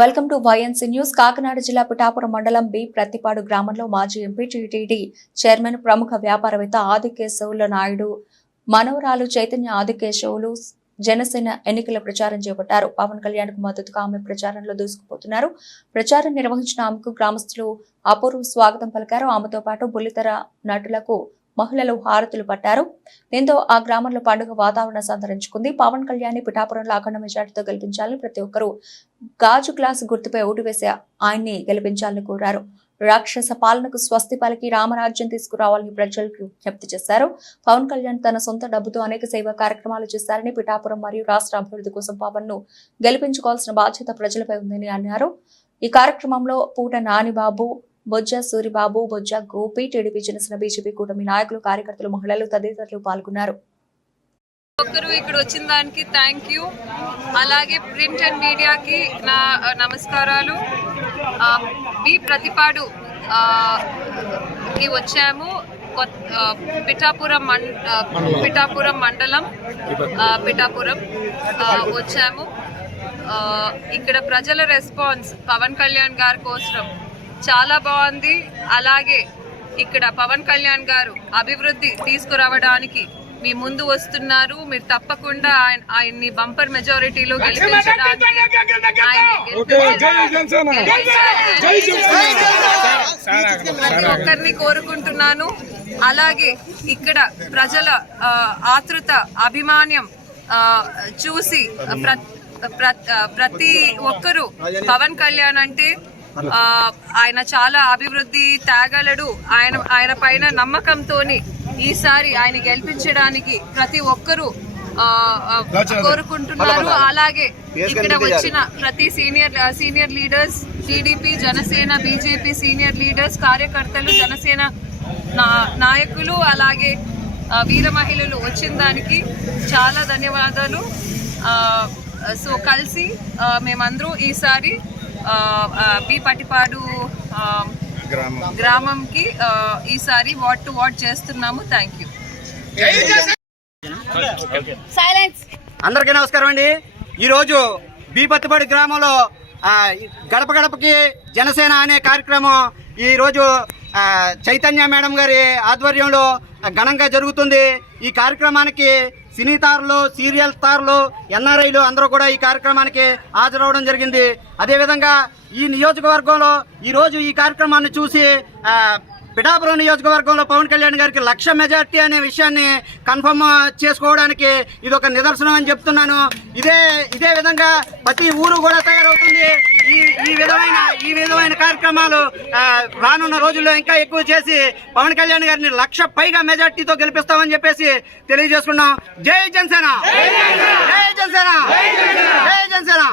Welcome to YNC news. Kakinada జిల్లా పిఠాపురం మండలం B Prathipadu గ్రామంలో మాజీ ఎంపీ టీటీడీ చైర్మన్ ప్రముఖ వ్యాపారవేత్త ఆదికేశవుల నాయుడు మనవరాలు చైతన్య ఆదికేశవులు జనసేన ఎన్నికల ప్రచారం చేపట్టారు. పవన్ కళ్యాణ్ కు మద్దతుగా ఆమె ప్రచారంలో దూసుకుపోతున్నారు. ప్రచారం నిర్వహించిన ఆమెకు గ్రామస్తులు అపూర్వ స్వాగతం పలికారు. ఆమెతో పాటు బుల్లితెర నటులకు మహిళలు హారతులు పట్టారు. దీంతో ఆ గ్రామంలో పండుగ వాతావరణం సంతరించుకుంది. పవన్ కళ్యాణ్ పిఠాపురంలో అఖండ మెజార్టీతో గెలిపించాలని ప్రతి ఒక్కరూ గాజు గ్లాసు గుర్తుపై ఓటు వేసి ఆయన్ని గెలిపించాలని కోరారు. రాక్షస పాలనకు స్వస్తి పలికి రామరాజ్యం తీసుకురావాలని ప్రజలకు విజ్ఞప్తి చేశారు. పవన్ కళ్యాణ్ తన సొంత డబ్బుతో అనేక సేవా కార్యక్రమాలు చేశారని, పిఠాపురం మరియు రాష్ట్ర అభివృద్ధి కోసం పవన్ ను గెలిపించుకోవాల్సిన బాధ్యత ప్రజలపై ఉందని అన్నారు. ఈ కార్యక్రమంలో పూట నానిబాబు, బొజ్జ సూరిబాబు, బొజ్జ గోపి, టీడీపీ జనసేన బీజేపీ కూటమి నాయకులు, కార్యకర్తలు, మహిళలు తదితరులు పాల్గొన్నారు. ఒక్కరు ఇక్కడ వచ్చిన దానికి థ్యాంక్ యూ. అలాగే ప్రింట్ అండ్ మీడియాకి నా నమస్కారాలు. బి ప్రతిపాడు కి వచ్చాము. పిఠాపురం మండలం పిఠాపురం వచ్చాము. ఇక్కడ ప్రజల రెస్పాన్స్ పవన్ కళ్యాణ్ గారి కోసం చాలా బాగుంది. అలాగే ఇక్కడ పవన్ కళ్యాణ్ గారు అభివృద్ధి తీసుకురావడానికి మీ ముందు వస్తున్నారు. మీరు తప్పకుండా ఆయన్ని బంపర్ మెజారిటీలో గెలిపించడానికి ప్రతి ఒక్కరిని కోరుకుంటున్నాను. అలాగే ఇక్కడ ప్రజల ఆతృత, అభిమాన్యం చూసి ప్రతి ఒక్కరూ పవన్ కళ్యాణ్ అంటే ఆయన చాలా అభివృద్ధి తేగలడు, ఆయన పైన నమ్మకంతోని ఈసారి ఆయన గెలిపించడానికి ప్రతి ఒక్కరూ కోరుకుంటున్నారు. అలాగే ఇక్కడ వచ్చిన ప్రతి senior leaders, TDP, Janasena, BJP senior leaders, కార్యకర్తలు, జనసేన నాయకులు, అలాగే వీర మహిళలు వచ్చిన దానికి చాలా ధన్యవాదాలు. సో కలిసి మేమందరూ ఈసారి బి పటిపాడు గ్రామంకి ఈసారి వార్డ్ టు వార్డ్ చేస్తున్నాము. Thank you. అందరికీ నమస్కారం అండి. ఈరోజు బి పతిపాడు గ్రామంలో గడప గడపకి జనసేన అనే కార్యక్రమం ఈరోజు చైతన్య మేడం గారి ఆధ్వర్యంలో ఘనంగా జరుగుతుంది. ఈ కార్యక్రమానికి సినీ తారలు, సీరియల్ తారలు, ఎన్ఆర్ఐలు అందరూ కూడా ఈ కార్యక్రమానికి హాజరవడం జరిగింది. అదేవిధంగా ఈ నియోజకవర్గంలో ఈరోజు ఈ కార్యక్రమాన్ని చూసి పిఠాపురం నియోజకవర్గంలో పవన్ కళ్యాణ్ గారికి 1,00,000 మెజార్టీ అనే విషయాన్ని కన్ఫర్మ్ చేసుకోవడానికి ఇది ఒక నిదర్శనం అని చెప్తున్నాను. ఇదే విధంగా ప్రతి ఊరు కూడా తయారవుతుంది. ఈ విధమైన కార్యక్రమాలు రానున్న రోజుల్లో ఇంకా ఎక్కువ చేసి పవన్ కళ్యాణ్ గారిని 1,00,000 పైగా మెజార్టీతో గెలిపిస్తామని చెప్పేసి తెలియజేసుకున్నాం. జై జనసేన, జై జనసేన, జై జనసేన.